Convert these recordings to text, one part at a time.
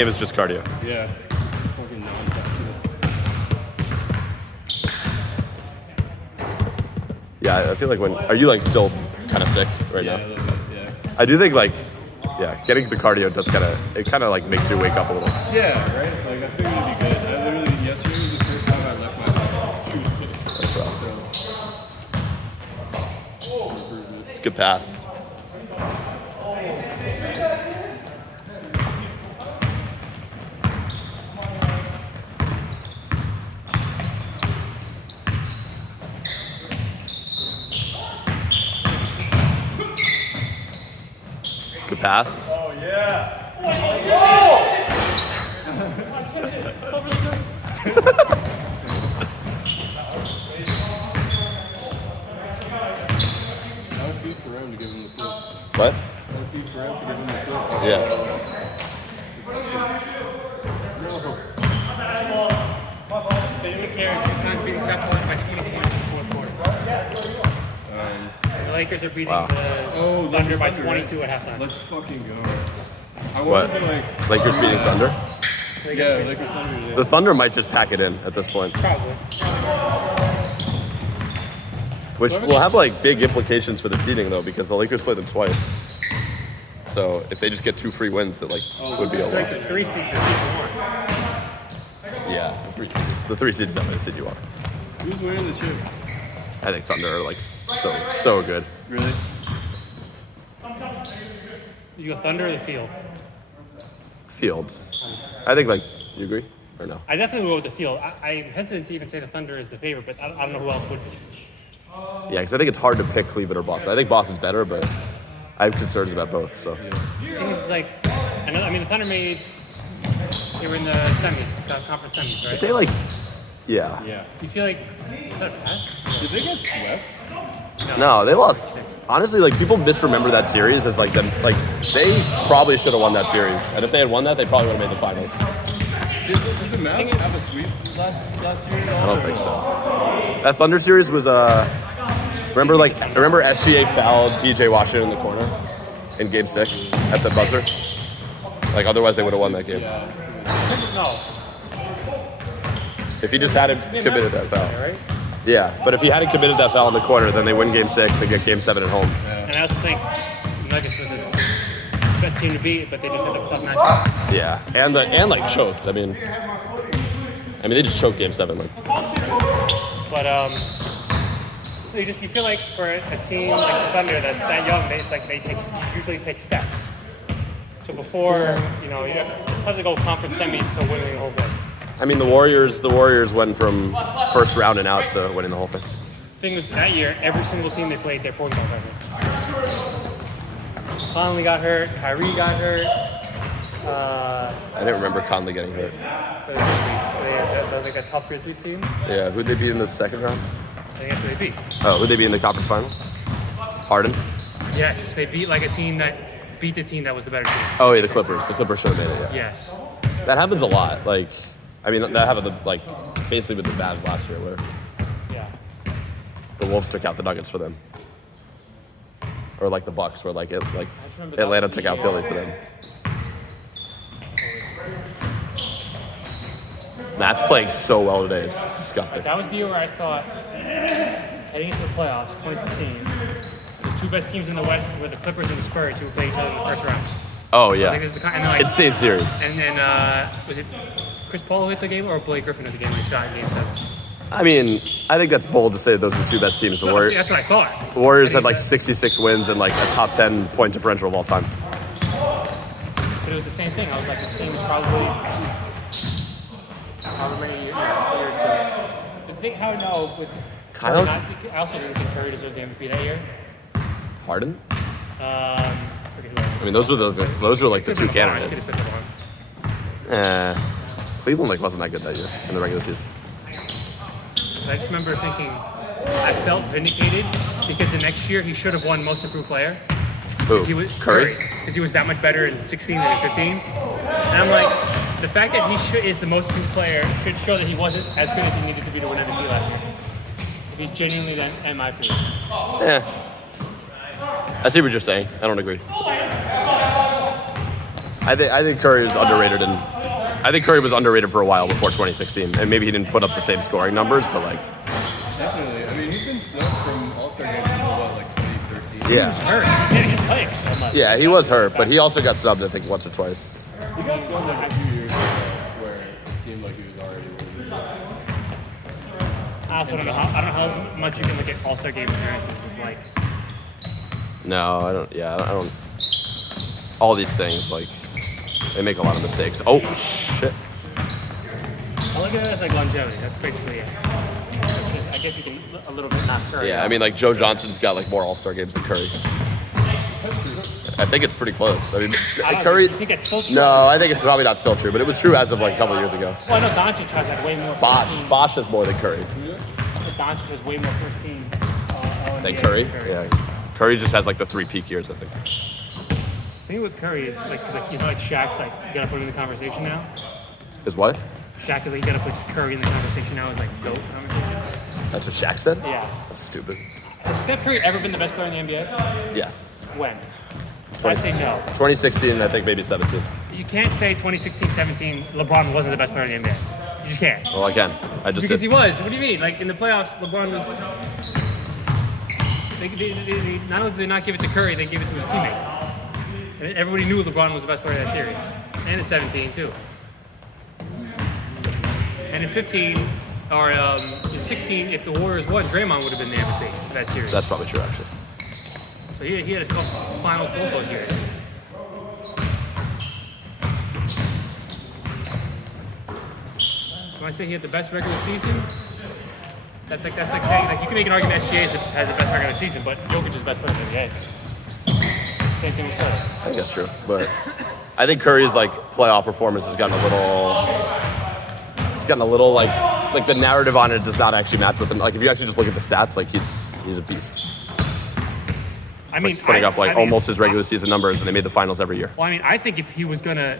Game is just cardio. Yeah. Fucking non-factual. Yeah, I feel like are you like still kind of sick right Yeah, a now? little bit, yeah. I do think like, yeah, getting the cardio does kind of like makes you wake up a little. Yeah, right? Like, I figured it'd be good. I literally, yesterday was the first time I left my house since Tuesday. That's rough. It's a good pass. Good pass. Oh, yeah. That was huge for him to give him the pull. What? That was huge for him to give him the pull. Yeah. They didn't care. Sometimes beating South Carolina by 20 points in the fourth quarter. The Lakers are beating the Thunder by 22 at halftime. Let's fucking go. I What? wanted to like. Lakers beating Thunder? Yeah, Lakers Thunder. Yeah. The Thunder might just pack it in at this point, Probably. which will have like big implications for the seeding though, because the Lakers play them twice. So if they just get 2 free wins, that like would be a Like the lot. 3 seeds are seed 1. Yeah, the 3 seeds definitely the seed you want. Who's winning the chip? I think Thunder are like so good. Really? You go Thunder or the Field? Fields. I think like you agree or no? I definitely would go with the Field. I'm hesitant to even say the Thunder is the favorite, but I don't know who else would be. Yeah, because I think it's hard to pick Cleveland or Boston. I think Boston's better, but I have concerns about both. So The thing is, like, I mean, the Thunder they were in the semis, the conference semis, right? they like, yeah. Yeah. You feel like, is that bad? Did they get swept? No, they lost. Honestly, like people misremember that series as like them. Like they probably should have won that series, and if they had won that, they probably would have made the finals. Did the Mavs have a sweep last year? I don't think so. That Thunder series was remember SGA fouled PJ Washington in the corner in Game 6 at the buzzer. Like otherwise they would have won that game. No. If he just hadn't committed that foul. Right? Yeah, but if he hadn't committed that foul in the corner, then they win Game 6 and get Game 7 at home. And I also think the Nuggets was a good team to beat, but they just had a tough matchup. Yeah, and like choked. I mean they just choked Game 7. Like. But you feel like for a team like the Thunder that's that young, it's like they usually take steps. So before it's hard to go conference semis to winning the whole thing. I mean, the Warriors went from first round and out to winning the whole thing. Thing was that year, every single team they played, their point guard got hurt. Conley got hurt. Kyrie got hurt. I didn't remember Conley getting hurt. So the Grizzlies, that was like a tough Grizzlies team. Yeah, who'd they beat in the second round? I think that's who they beat. Oh, who'd they beat in the conference finals? Harden? Yes, they beat like a team that beat the team that was the better team. Oh, yeah, the Clippers. The Clippers should have made it, yeah. Yes. That happens a lot. Like, I mean, that happened like basically with the Mavs last year where Yeah. the Wolves took out the Nuggets for them. Or like the Bucks where like remember that Atlanta was took the out Philly for them. Matt's playing so well today. It's disgusting. That was the year where I thought, heading into the playoffs, 2015, the two best teams in the West were the Clippers and the Spurs, who would play each other in the first round. Oh, I yeah. think this is the and then, like, Insane series. And then was it Chris Paul who hit the game or Blake Griffin hit the game when he shot in Game 7? I mean, I think that's bold to say those are the two best teams. The No, Warriors. that's what I thought. The Warriors had like 66 wins and like a top 10 point differential of all time. But it was the same thing. I was like, this team is probably however many years, a year or two. The thing, how I know with Kyle? I also didn't think Curry deserved the MVP that year. Harden? I forget who. I mean, those were like the two candidates. Cleveland like wasn't that good that year in the regular season. I just remember thinking, I felt vindicated because the next year he should have won Most Improved Player. Who? He was Curry? because he was that much better in 16 than in 15. And I'm like, the fact that he is the most improved player should show that he wasn't as good as he needed to be to win MVP last year. If he's genuinely then MIP. Yeah. I see what you're saying. I don't agree. I think Curry was underrated, and I think Curry was underrated for a while before 2016, and maybe he didn't put up the same scoring numbers, but like, Definitely. I mean, he's been subbed from All-Star games until about like 2013. yeah, Hurt. He played that much. yeah, he was hurt, but he also got subbed I think once or twice. He got subbed like a few years ago where it seemed like he was already losing. I also don't know how much you can look at All-Star game appearances as like. No, I don't. Yeah, I don't. All these things like they make a lot of mistakes. Oh shit! I look at it as like longevity. That's basically it. I guess you can a little bit not Curry. Yeah, I mean like Joe Johnson's got like more All-Star games than Curry. I think it's pretty close. I mean, I don't Curry. think it's still true. No, I think it's probably not still true, but it was true as of like a couple of years ago. Well, I know Doncic has like way more. Bosh has more than Curry. Doncic has way more first team. Than NBA Curry? than Yeah. Curry just has like the 3 peak years, I think. The thing with Curry is like, cause like you know, like Shaq's like you gotta put him in the conversation now. Is what? Shaq is like you gotta put Curry in the conversation now. Is like GOAT conversation. That's what Shaq said? Yeah. That's stupid. Has Steph Curry ever been the best player in the NBA? Yes. When? I say no. 2016, I think maybe 17. You can't say 2016-17 LeBron wasn't the best player in the NBA. You just can't. Well, I can. I just Because did. he was. What do you mean? Like in the playoffs, LeBron was. They not only did they not give it to Curry, they gave it to his teammate. And everybody knew LeBron was the best player in that series, and in 17 too. And in 15, or in 16, if the Warriors won, Draymond would have been the MVP of that series. That's probably true, actually. So he had a couple finals both those years. When I say he had the best regular season, that's like saying like you can make an argument SGA has the best regular season, but Jokic is the best player in the NBA. Same thing with Curry. I think that's true. But I think Curry's like playoff performance has gotten a little like the narrative on it does not actually match with them. Like if you actually just look at the stats, like he's a beast. I mean, Putting up like almost his regular season numbers, and they made the finals every year. Well, I mean, I think if you were gonna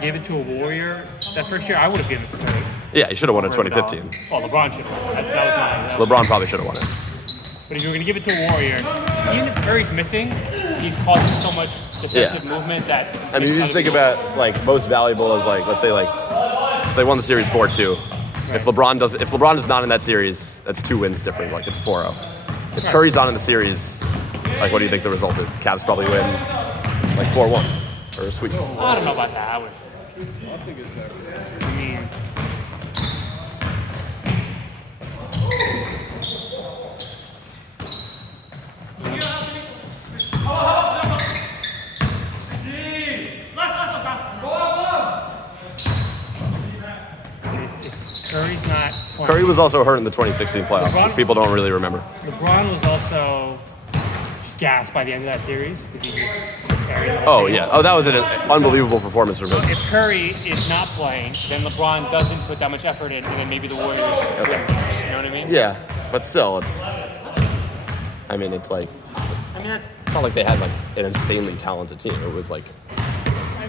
give it to a Warrior that first year, I would have given it to Curry. Yeah, he should have won in 2015. Well, LeBron should have. That was mine. LeBron probably should have won it. But if you were gonna give it to a Warrior, even if Curry's missing, he's causing so much defensive movement that. I mean, you just think about like most valuable as like let's say like so they won the series 4-2. If LeBron is not in that series, that's 2 wins different. Like it's 4-0. If Curry's not in the series, like what do you think the result is? The Cavs probably win like 4-1 or a sweep. I don't know about that. I would say. I think it's that. I mean, if Curry's not playing, Curry was also hurt in the 2016 playoffs, which people don't really remember. LeBron was also just gassed by the end of that series because he just carried it. Oh yeah. Oh, that was an unbelievable performance from him. If Curry is not playing, then LeBron doesn't put that much effort in, and then maybe the Warriors win games. You know what I mean? Yeah, but still, it's. I mean, it's like I mean, that's it's not like they had like an insanely talented team. It was like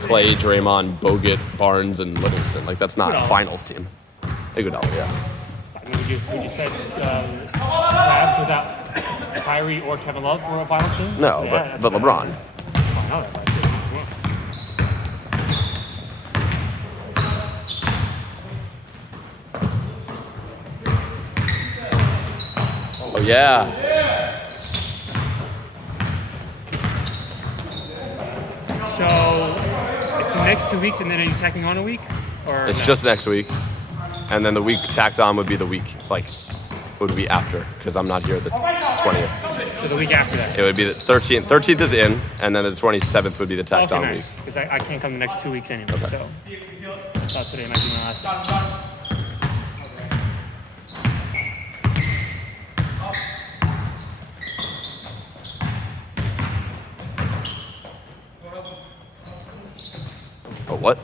Clay, Draymond, Bogut, Barnes, and Livingston. Like that's not a Iguodala. finals team. Iguodala, yeah. I mean, would you say Cavs without Kyrie or Kevin Love for a finals team? No, Yeah, but that's LeBron. I know that, but Oh yeah. So it's the next 2 weeks, and then are you tacking on a week? Or It's no? just next week, and then the week tacked on would be the week like would be after because I'm not here the 20th. So the week after that. It would be the 13th. 13th is in, and then the 27th would be the tacked Okay, on nice. week. Because I can't come the next 2 weeks anyway. So I thought today might be my last day. Oh, what?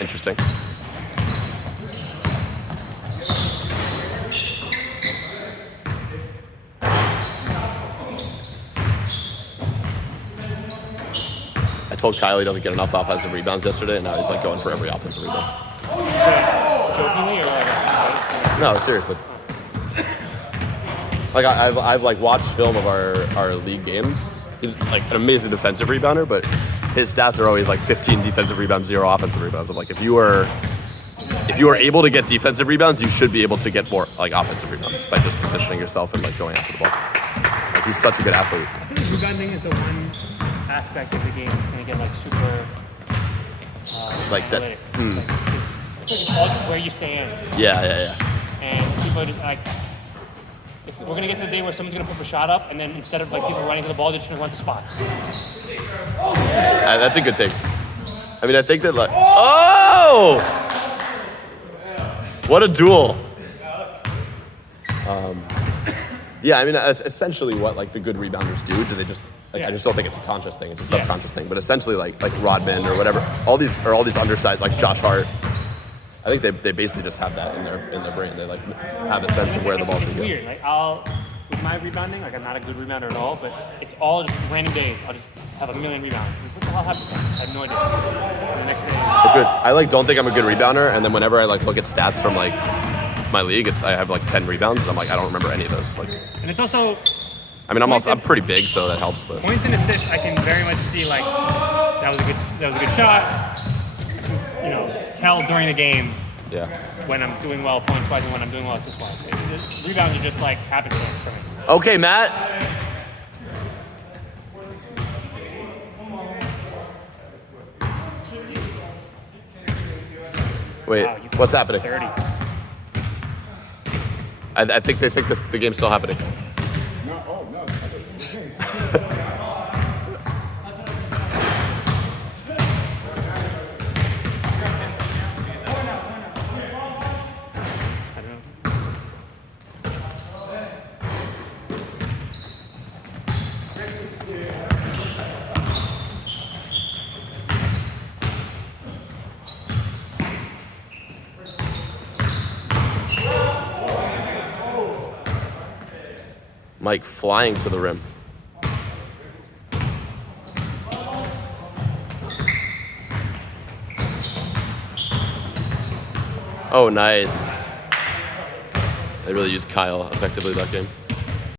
Interesting. I told Kyle he doesn't get enough offensive rebounds yesterday, and now he's like going for every offensive rebound. Jokingly or like No, seriously. Like I've like watched film of our league games. He's like an amazing defensive rebounder, but his stats are always like 15 defensive rebounds, 0 offensive rebounds. I'm like, if you are able to get defensive rebounds, you should be able to get more like offensive rebounds by just positioning yourself and like going after the ball. Like he's such a good athlete. I think rebounding is the one aspect of the game that's going to get like super Like that. analytics. Like, it's all just where you stand. Yeah. And people are just like, we're going to get to the day where someone's going to put a shot up, and then instead of like people running to the ball, they're just going to run to spots. That's a good take. I mean, I think that like, oh, what a duel. Yeah, I mean, that's essentially what like the good rebounders do. Do they just like? I just don't think it's a conscious thing. It's a subconscious thing. But essentially, like Rodman or whatever, all these undersized like Josh Hart. I think they basically just have that in their brain. They like have a sense of where the ball's going to go. It's weird. Like with my rebounding, like I'm not a good rebounder at all, but it's all just random days. I'll just have a million rebounds. What the hell happened? I have no idea. And the next day, It's good. I like don't think I'm a good rebounder, and then whenever I like look at stats from like my league, I have like 10 rebounds, and I'm like I don't remember any of those. Like, and it's also I mean, I'm pretty big, so that helps. But points and assists. I can very much see like that was a good shot. I can, tell during the game. yeah. When I'm doing well points-wise and when I'm doing well assist-wise. Rebounds are just like happenstance for me. Okay, Matt. Wait, Wow, what's happening? 30. I think they think the game's still happening. No. I don't know. Mike flying to the rim. Oh, nice. They really used Kyle effectively that game.